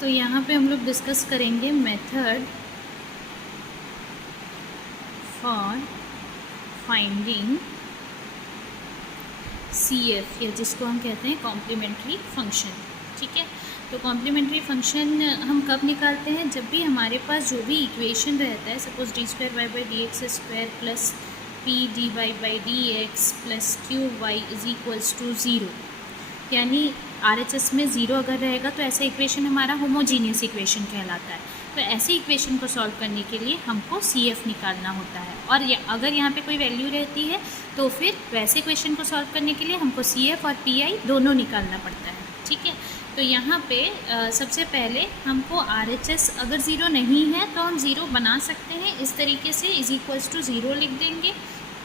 तो यहाँ पे हम लोग डिस्कस करेंगे मेथड फॉर फाइंडिंग CF, या जिसको हम कहते हैं कॉम्प्लीमेंट्री फंक्शन। ठीक है, तो कॉम्प्लीमेंट्री फंक्शन हम कब निकालते हैं? जब भी हमारे पास जो भी इक्वेशन रहता है, suppose d²y/dx² plus p(dy)/dx plus qy is equals to 0, यानी RHS में 0 अगर रहेगा तो ऐसा इक्वेशन हमारा होमोजीनियस इक्वेशन कहलाता है। तो ऐसे इक्वेशन को सॉल्व करने के लिए हमको CF निकालना होता है, और अगर यहाँ पे कोई वैल्यू रहती है तो फिर वैसे इक्वेशन को सॉल्व करने के लिए हमको CF और PI दोनों निकालना पड़ता है। ठीक है, तो यहाँ पे सबसे पहले हमको RHS अगर 0 नहीं है तो हम 0 बना सकते हैं, इस तरीके से इज इक्वल्स टू 0 लिख देंगे,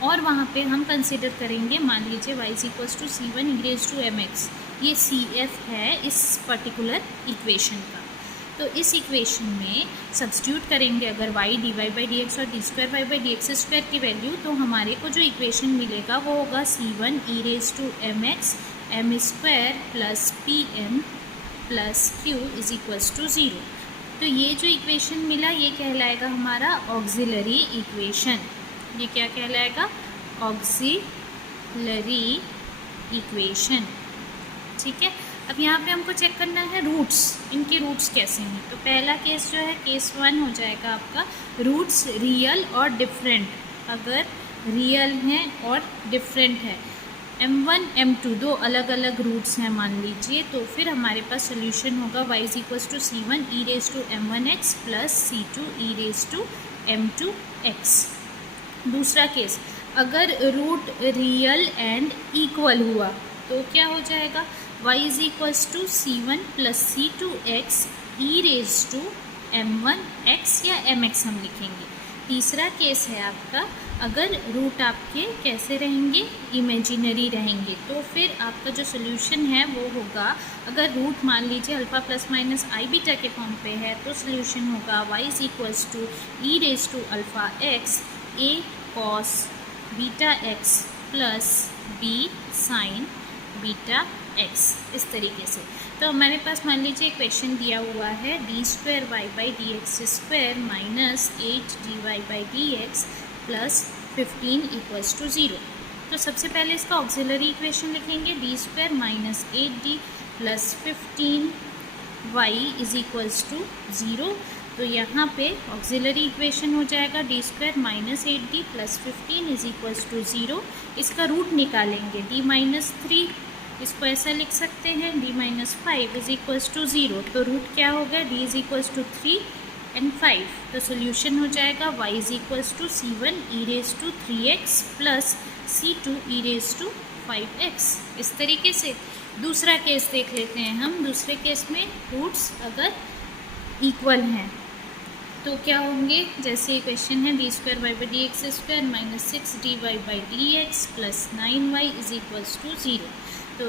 और वहाँ पे हम कंसिडर करेंगे, मान लीजिए y is equals to c1e⁻mx, ये CF है इस पर्टिकुलर इक्वेशन का। तो इस इक्वेशन में सब्स्टिट्यूट करेंगे अगर y dy/dx और d²y/dx² की वैल्यू, तो हमारे को जो इक्वेशन मिलेगा वो होगा c1e⁻mx m² plus pm plus q is equals to 0। तो ये जो इक्वेशन मिला ये कहलाएगा हमारा ऑक्सिलरी इक्वेशन। ये क्या कहलाएगा? Auxiliary equation. ठीक है, अब यहाँ पे हमको चेक करना है रूट्स, इनके रूट्स कैसे हैं। तो पहला केस जो है केस 1 हो जाएगा आपका रूट्स रियल और डिफरेंट। अगर रियल हैं और डिफरेंट है, m1 m2 दो अलग अलग रूट्स हैं मान लीजिए, तो फिर हमारे पास सोल्यूशन होगा y is equals to c1e⁻m1x plus c2e⁻m2x। दूसरा केस, अगर रूट रियल एंड इक्वल हुआ तो क्या हो जाएगा? y is equals to c1 plus c2x e⁻m1x या mx हम लिखेंगे। तीसरा केस है आपका, अगर रूट आपके कैसे रहेंगे? इमेजिनरी रहेंगे, तो फिर आपका जो सोल्यूशन है वो होगा, अगर रूट मान लीजिए alpha plus minus I beta के फॉर्म पे है तो सोल्यूशन होगा y is equals to e⁻⁴x a cos beta x plus b sin beta x, इस तरीके से। तो हमारे पास मान लीजिए क्वेश्चन दिया हुआ है d²y/dx² minus 8dy/dx plus 15 equals to 0। तो सबसे पहले इसका ऑक्सिलरी इक्वेशन लिखेंगे, d² minus 8d plus 15y is equals to 0। तो यहाँ पे ऑक्सिलरी इक्वेशन हो जाएगा d² minus 8d plus 15 is equals to 0। इसका रूट निकालेंगे d-3, इसको ऐसा लिख सकते हैं d-5 इज इक्वल्स टू 0। तो रूट क्या होगा? d is equals to 3 and 5। तो सोल्यूशन हो जाएगा y is equals to c1e⁻3x plus c2e⁻5x, इस तरीके से। दूसरा केस देख लेते हैं हम। दूसरे केस में रूट्स अगर इक्वल हैं तो क्या होंगे? जैसे क्वेश्चन है d²y/dx² minus 6dy/dx plus 9y is equals to 0। तो